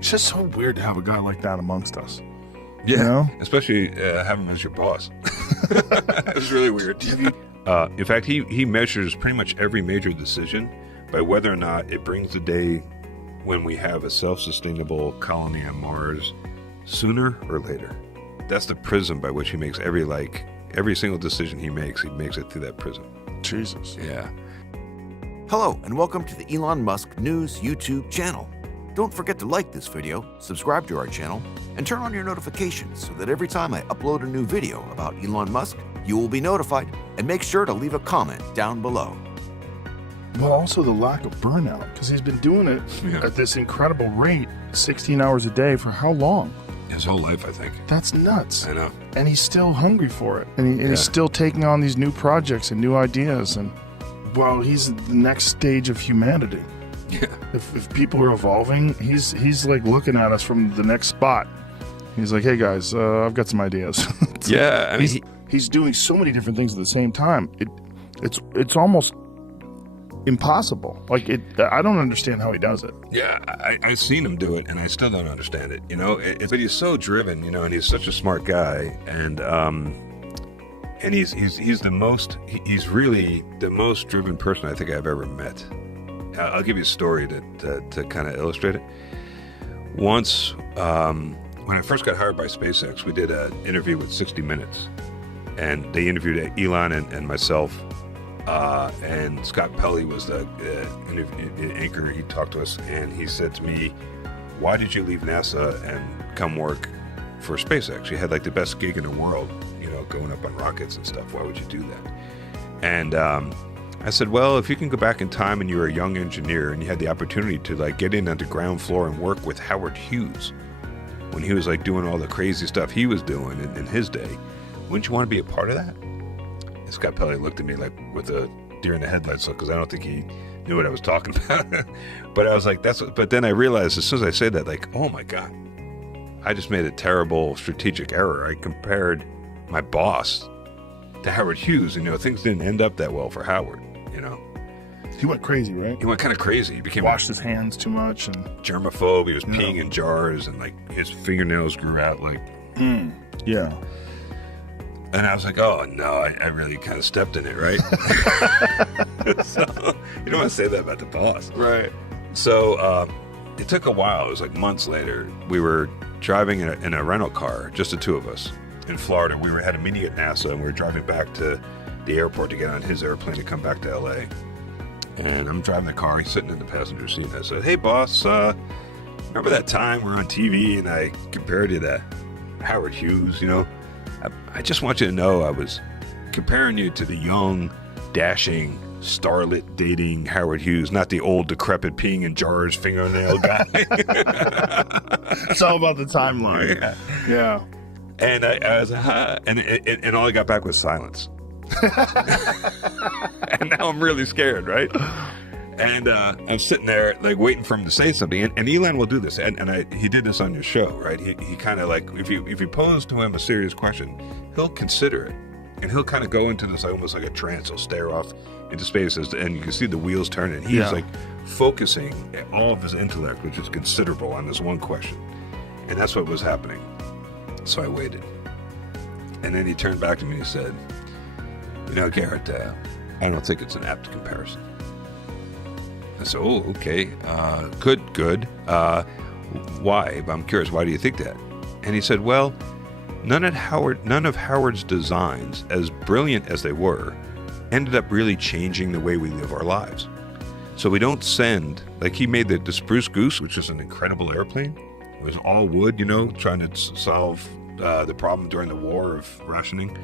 It's just so weird to have a guy like that amongst us. Yeah, you know? Especially having him as your boss. It's really weird. In fact, he measures pretty much every major decision by whether or not it brings the day when we have a self-sustainable colony on Mars sooner or later. That's the prism by which he makes every single decision he makes it through that prism. Jesus. Yeah. Hello, and welcome to the Elon Musk News YouTube channel. Don't forget to like this video, subscribe to our channel, and turn on your notifications so that every time I upload a new video about Elon Musk, you will be notified, and make sure to leave a comment down below. Well, also the lack of burnout, because he's been doing it at this incredible rate, 16 hours a day for how long? His whole life, I think. That's nuts. I know. And he's still hungry for it. And he's still taking on these new projects and new ideas. And, well, he's the next stage of humanity. Yeah. If people are evolving, he's like looking at us from the next spot. He's like, hey, guys, I've got some ideas. Yeah. I mean, he's doing so many different things at the same time. It's almost impossible. I don't understand how he does it. Yeah, I've seen him do it, and I still don't understand it. But he's so driven, and he's such a smart guy, and he's really the most driven person I think I've ever met. I'll give you a story to kind of illustrate it. Once, when I first got hired by SpaceX, we did an interview with 60 Minutes, and they interviewed Elon and myself. And Scott Pelley was the anchor. He talked to us, and he said to me, why did you leave NASA and come work for SpaceX? You had the best gig in the world, going up on rockets and stuff. Why would you do that? And I said, well, if you can go back in time and you were a young engineer and you had the opportunity to get in on the ground floor and work with Howard Hughes when he was doing all the crazy stuff he was doing in his day, wouldn't you want to be a part of that? Scott Pelley looked at me with a deer in the headlights look, because I don't think he knew what I was talking about. But I was like, but then I realized as soon as I said that, oh my God, I just made a terrible strategic error. I compared my boss to Howard Hughes, and things didn't end up that well for Howard, He went crazy, right? He went kind of crazy. He became washed his hands too much and germaphobe. He was peeing in jars, and his fingernails grew out yeah. And I was like, oh, no, I really kind of stepped in it, right? So, you don't want to say that about the boss. Right. So it took a while. It was months later. We were driving in a rental car, just the two of us, in Florida. We had a meeting at NASA, and we were driving back to the airport to get on his airplane to come back to L.A. And I'm driving the car. He's sitting in the passenger seat. And I said, hey, boss, remember that time we were on TV and I compared you to Howard Hughes, I just want you to know I was comparing you to the young, dashing, starlet dating Howard Hughes, not the old, decrepit, peeing in jars, fingernail guy. It's all about the timeline. Yeah. And I was, and all I got back was silence. And now I'm really scared, right? And I'm sitting there waiting for him to say something, and Elon will do this, and he did this on your show, right? He kind of if you pose to him a serious question, he'll consider it, and he'll kind of go into this almost like a trance. He'll stare off into space, and you can see the wheels turn, and he's focusing all of his intellect, which is considerable, on this one question, and that's what was happening. So I waited, and then he turned back to me and he said, Garrett, I don't think it's an apt comparison. I said, oh, okay, good. Why? I'm curious, why do you think that? And he said, well, none of Howard's designs, as brilliant as they were, ended up really changing the way we live our lives. So we don't send, he made the Spruce Goose, which is an incredible airplane. It was all wood, trying to solve the problem during the war of rationing.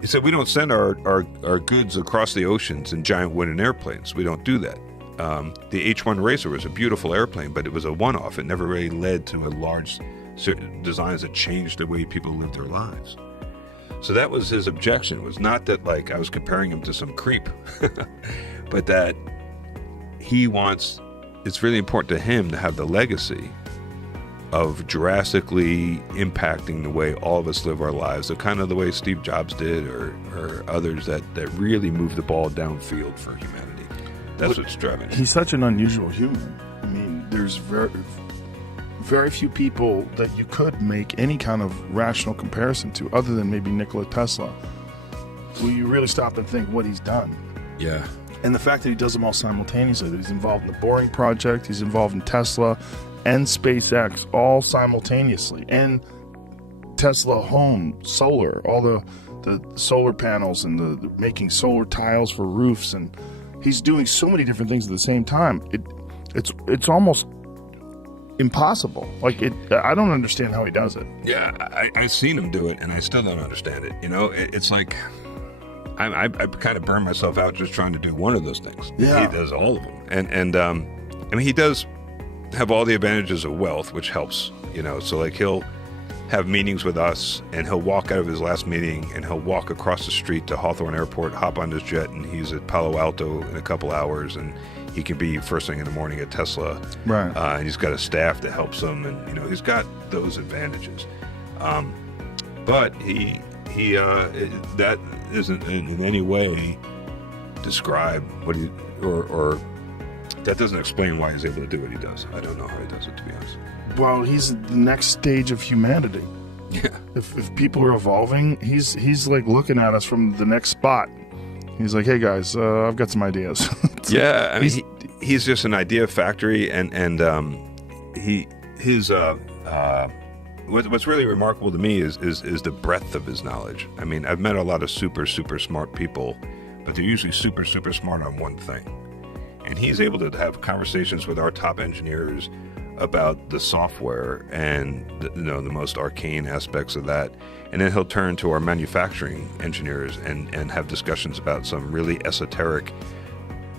He said, we don't send our goods across the oceans in giant wooden airplanes. We don't do that. The H-1 Racer was a beautiful airplane, but it was a one-off. It never really led to a large designs that changed the way people live their lives. So that was his objection. It was not that I was comparing him to some creep, but that it's really important to him to have the legacy of drastically impacting the way all of us live our lives, the kind of the way Steve Jobs did or others that really moved the ball downfield for humanity. That's what's driving it. He's such an unusual human. I mean, very few people that you could make any kind of rational comparison to, other than maybe Nikola Tesla, where you really stop and think what he's done. Yeah. And the fact that he does them all simultaneously, that he's involved in the Boring Project, he's involved in Tesla and SpaceX all simultaneously, and Tesla Home, solar, all the solar panels and the making solar tiles for roofs, and he's doing so many different things at the same time. It's almost impossible. Like I don't understand how he does it. Yeah, I've seen him do it, and I still don't understand it. You know, it's like I kind of burn myself out just trying to do one of those things. Yeah. He does all of them, and I mean, he does have all the advantages of wealth, which helps. You know, so like he'll have meetings with us, and he'll walk out of his last meeting, and he'll walk across the street to Hawthorne Airport, hop on his jet, and he's at Palo Alto in a couple hours, and he can be first thing in the morning at Tesla. Right. And he's got a staff that helps him, and you know he's got those advantages. But he that isn't in any way describe what he or that doesn't explain why he's able to do what he does. I don't know how he does it, to be honest. Well, he's the next stage of humanity. Yeah. If people are evolving, he's like looking at us from the next spot. He's like, hey guys, I've got some ideas. Yeah, I mean, he's just an idea factory, and what's really remarkable to me is the breadth of his knowledge. I mean, I've met a lot of super smart people, but they're usually super smart on one thing, and he's able to have conversations with our top engineers about the software and the most arcane aspects of that, and then he'll turn to our manufacturing engineers and have discussions about some really esoteric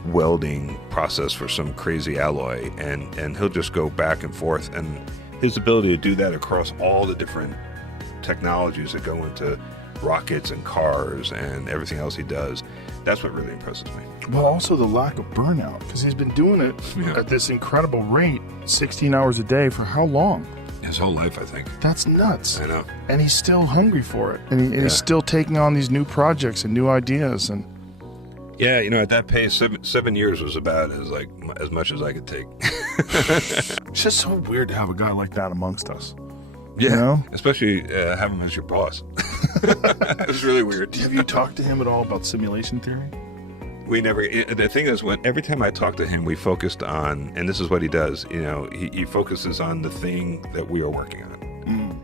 welding process for some crazy alloy, and he'll just go back and forth, and his ability to do that across all the different technologies that go into rockets and cars and everything else he does, that's what really impresses me. Well, also the lack of burnout, because he's been doing it at this incredible rate, 16 hours a day, for how long? His whole life, I think. That's nuts. I know. And he's still hungry for it, and he's still taking on these new projects and new ideas. And yeah, you know, at that pace, 7 years was about as much as I could take. It's just so weird to have a guy like that amongst us. Yeah, you know? Especially have him as your boss. It was really weird. Have you talked to him at all about simulation theory? We never. The thing is, every time I talk to him, we focused on, and this is what he does. You know, he focuses on the thing that we are working on.